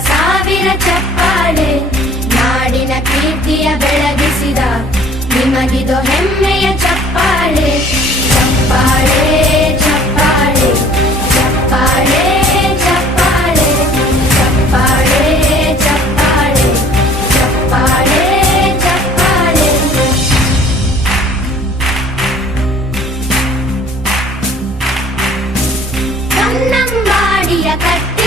ಸಾವಿರ ಚಪ್ಪಾಳೆ, ನಾಡಿನ ಕೀರ್ತಿಯ ಬೆಳಗಿಸಿದ ನಿಮಗಿದು ಹೆಮ್ಮೆಯ ಚಪ್ಪಾಳೆ. ಚಪ್ಪಾಳೆ ಚಪ್ಪಾಳೆ ಚಪ್ಪಾಳೆ ಚಪ್ಪಾಳೆ ಚಪ್ಪಾಳೆ ಚಪ್ಪಾಳೆ ಚಪ್ಪಾಳೆ ಚಪ್ಪಾಳೆ. ಕನ್ನಂಬಾಡಿಯ ಕಟ್ಟ